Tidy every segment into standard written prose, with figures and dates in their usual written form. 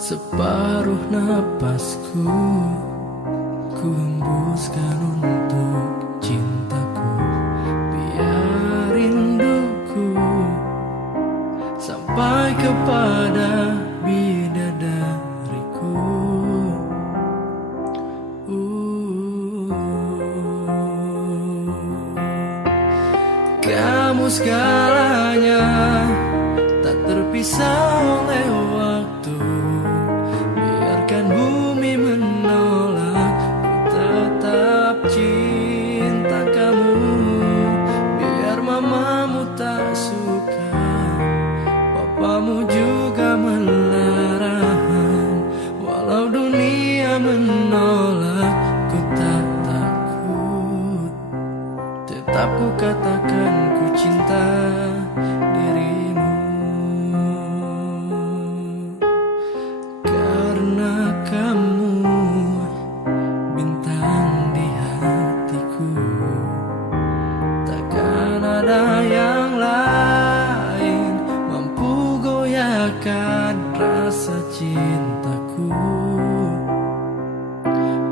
Separuh napasku ku hembuskan untuk cintaku, biar rinduku sampai kepada bidadariku. Kamu segalanya, tak terpisah oleh waktu. Biarkan bumi menolak, ku tetap cinta kamu. Biar mamamu tak suka, papamu juga melarang. Walau dunia menolak, ku tak takut. Tetap ku katakan ku cinta dirimu. Karena kamu bintang di hatiku, takkan ada yang lain mampu goyahkan rasa cintaku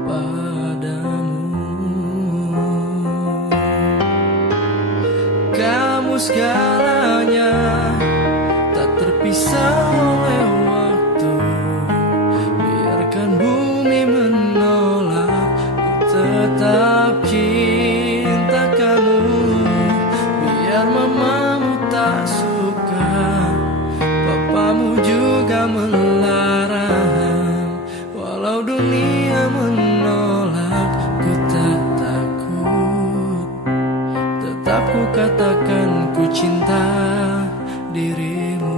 padamu. Kamu segalanya, tak terpisah oleh waktu. Biarkan bumi menolak, ku tetap cinta kamu. Biar mamamu tak suka, papamu juga melarang. Walau dunia menolak, ku tak takut. Tetap ku katakan ku cinta dirimu.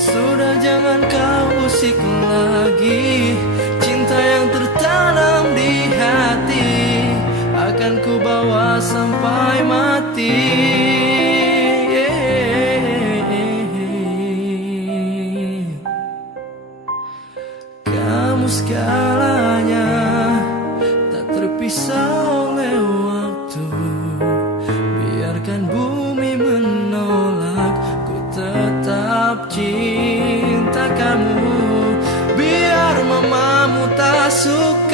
Sudah jangan kau usik lagi cinta yang tertanam di hati, akan ku bawa sampai mati. Kamu segalanya, tak terpisah oleh waktu. Biarkan bumi menolak, ku tetap cinta kamu. Biar mamamu tak suka,